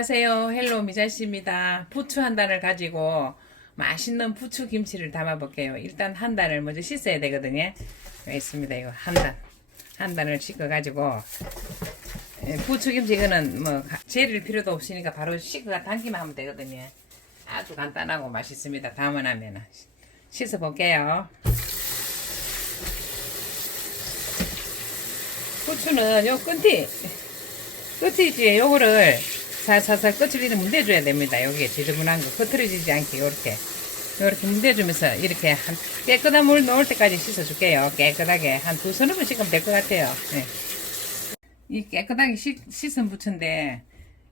안녕하세요. 헬로 미자씨입니다. 부추 한 단을 가지고 맛있는 부추 김치를 담아 볼게요. 일단 한 단을 먼저 씻어야 되거든요. 있습니다. 이거 한 단. 한 단을 씻어 가지고 부추 김치 이거는 뭐 가- 재릴 필요도 없으니까 바로 씻어가 당기만 하면 되거든요. 아주 간단하고 맛있습니다. 담아 나면은 씻어 볼게요. 부추는 요 끝이 끝이지 요거를 살살살 끝을 이렇게 문대줘야 됩니다. 여기에 지저분한 거 흐트러지지 않게 요렇게 요렇게 문대주면서 이렇게 한 깨끗한 물 넣을 때까지 씻어줄게요. 깨끗하게 한 두 서너 번 씻으면 될 것 같아요. 네. 이 깨끗하게 씻, 씻은 부추인데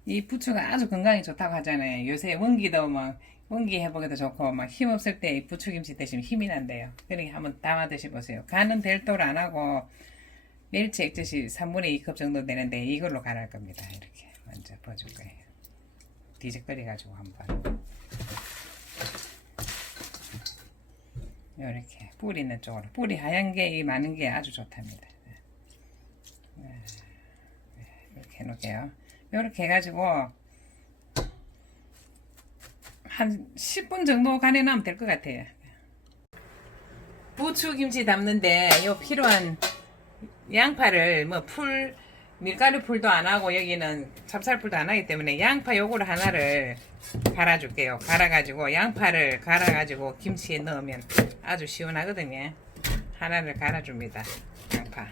이 부추가 아주 건강에 좋다고 하잖아요. 요새 원기도 뭐 원기 회복에도 좋고 막 힘 없을 때 이 부추김치 드시면 힘이 난대요. 그러니 한번 담아 드셔보세요. 간은 별도로 안 하고 멸치 액젓이 3분의 2컵 정도 되는데 이걸로 간할 겁니다. 이렇게 먼저 버줄 거예요. 뒤적거려 가지고 한번 이렇게 뿌리 있는 쪽으로 뿌리 하얀 게 이 많은 게 아주 좋답니다. 이렇게 해놓을게요. 이렇게 해가지고 한 10분 정도 간에 넣으면 될 것 같아요. 부추 김치 담는데 요 필요한 양파를 뭐 풀 밀가루 풀도 안 하고 여기는 찹쌀 풀도 안 하기 때문에 양파 요거를 하나를 갈아줄게요. 갈아가지고 양파를 갈아가지고 김치에 넣으면 아주 시원하거든요. 하나를 갈아줍니다. 양파.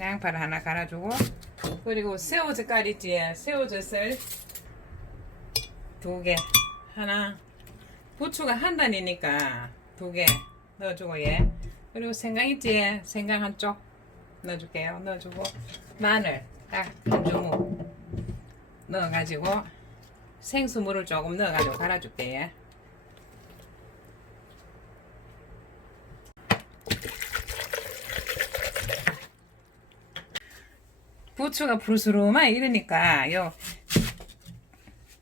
양파를 하나 갈아주고 그리고 새우젓갈 있지? 새우젓을 두 개 하나 부추가 한 단이니까 두 개 넣어주고 얘 그리고 생강 있지? 생강 한 쪽 넣어줄게요. 넣어주고 마늘 딱한 주먹 넣어가지고 생수물을 조금 넣어가지고 갈아줄게. 얘. 부추가 불수름하게 이러니까 요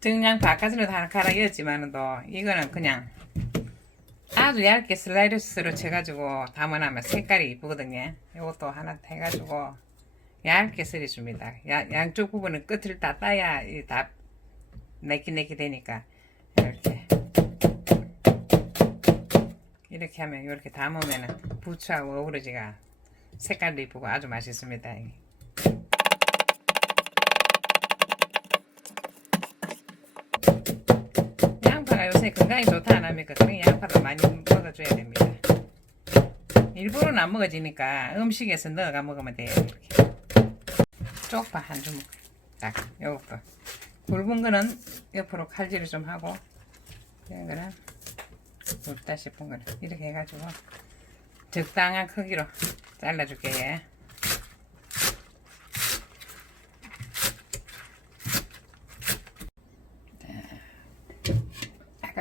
등양 바깥으로 다 갈아 이었지만은 또 이거는 그냥 아주 얇게 슬라이스로 쳐가지고 담아놓으면 색깔이 이쁘거든요. 이것도 하나 해가지고 얇게 썰어줍니다. 야- 양쪽 부분은 끝을 다 따야 이다 내끼내끼 되니까 이렇게 이렇게 하면 이렇게 담으면 부추하고 어우러지가 색깔도 이쁘고 아주 맛있습니다. 요새 건강에 좋다 안 합니까? 그런 양파도 많이 먹어줘야 됩니다. 일부러는 안 먹어지니까 음식에서 넣어가 먹으면 돼요. 이렇게. 쪽파 한 주먹. 딱, 요것도. 굵은 거는 옆으로 칼질을 좀 하고, 이런 거는 굵다 싶은 거는 이렇게 해가지고 적당한 크기로 잘라줄게.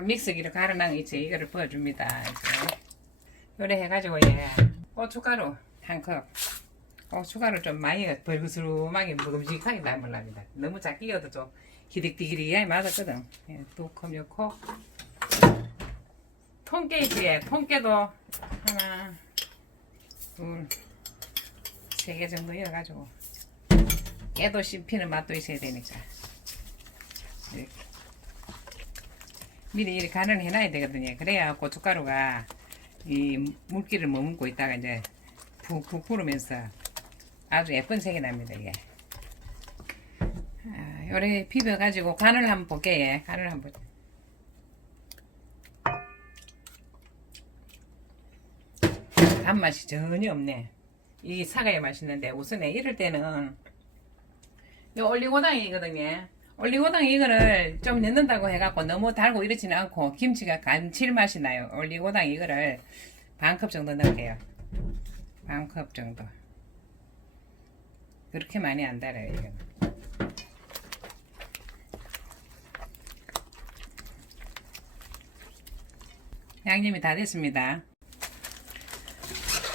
요 약간 믹서기로 갈아 놓은 거 있지 이거를 부어줍니다. 요래 해가지고 얘 고춧가루 한 컵. 고춧가루 좀 많이 벌그스름하게 먹음직하게 담으랍니다. 너무 작게 익어도 좀 기득기득하게 맞았거든. 예, 두컵 넣고 통깨 있지 통깨도 하나 둘 세 개 정도 넣어가지고. 깨도 씹히는 맛도 있어야 되니까. 이렇게 미리 이렇게 간을 해놔야 되거든요. 그래야 고춧가루가 이 물기를 머금고 있다가 이제 푹푹 부르면서 아주 예쁜 색이 납니다. 이게. 아, 요래 비벼가지고 간을 한번 볼게요. 간을 한번. 단맛이 전혀 없네. 이 사과에 맛있는데 우선에 이럴 때는 요 올리고당이거든요. 올리고당 이거를 좀 넣는다고 해갖고 너무 달고 이러지는 않고 김치가 감칠맛이 나요. 올리고당 이거를 반 컵 정도 넣을게요. 반 컵 정도. 그렇게 많이 안 달아요, 이거는. 양념이 다 됐습니다.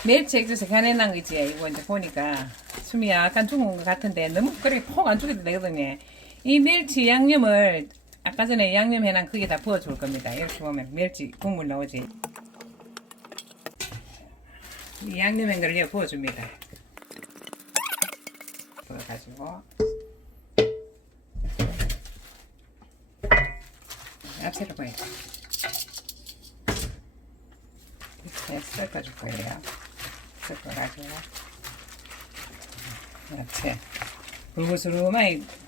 멸치 액젓에 간해놓은 거 있지? 이거 이제 보니까 숨이 약간 죽은 것 같은데 너무 그렇게 폭 안 죽여도 되거든요. 이 멸치 양념을 아까 전에 양념 해놓은 거기다 부어줄 겁니다. 이렇게 보면 멸치 국물 나오지. 이 양념한 거를 여기 부어줍니다. 부어가지고 앞세로 보여. 이렇게 섞어줄 거예요. 섞어가지고. 야채. 불구스름하게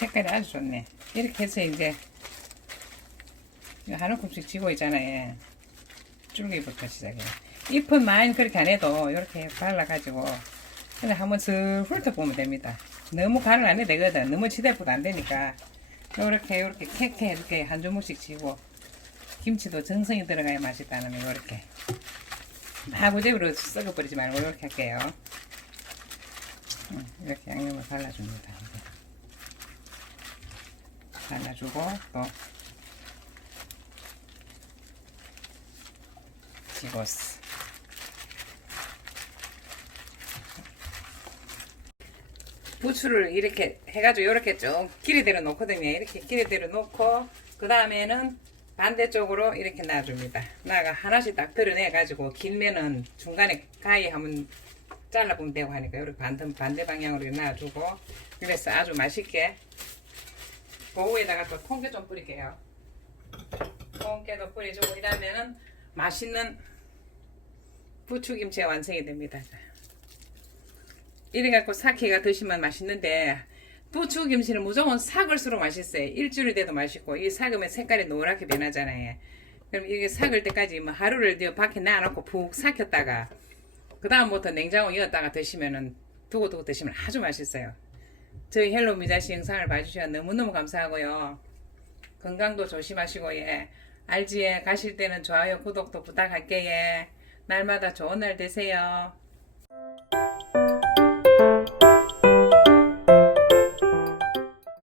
색깔이 아주 좋네. 이렇게 해서 이제 한 움큼씩 쥐고 있잖아요. 줄기부터 시작해요. 잎은 많이 그렇게 안 해도 이렇게 발라가지고 그냥 한번 슥 훑어보면 됩니다. 너무 간을 안 해도 되거든. 너무 치대보도 안 되니까 요렇게 요렇게 캐캐 이렇게 한 주먹씩 쥐고 김치도 정성이 들어가야 맛있다는 거 요렇게 마구잡이로 썩어버리지 말고 이렇게 할게요. 음, 이렇게 양념을 발라줍니다. 이제. 발라주고 또 지고스 부추를 이렇게 해가지고 이렇게 쭉 길이대로 놓거든요. 이렇게 길이대로 놓고 그 다음에는 반대쪽으로 이렇게 놔줍니다. 나가 하나씩 딱 드러내가지고 길면은 중간에 가위 한번 잘라보면 되고 하니까 이렇게 반대, 반대 방향으로 놔주고 그래서 아주 맛있게 보우에다가 또 통깨 좀 뿌릴게요. 통깨도 뿌려주고 이러면은 맛있는 부추김치가 완성이 됩니다. 이래갖고 사케가 드시면 맛있는데 부추김치는 무조건 삭을수록 맛있어요. 일주일 돼도 맛있고 이 삭으면 색깔이 노랗게 변하잖아요. 그럼 이게 삭을 때까지 뭐 하루를 더 밖에 놔놓고 푹 삭혔다가 그 다음부터 냉장고 이었다가 드시면은 두고두고 드시면 아주 맛있어요. 저희 헬로 미자씨 영상을 봐주셔서 너무너무 감사하고요. 건강도 조심하시고 예. 알지에 가실 때는 좋아요 구독도 부탁할게요. 예. 날마다 좋은 날 되세요.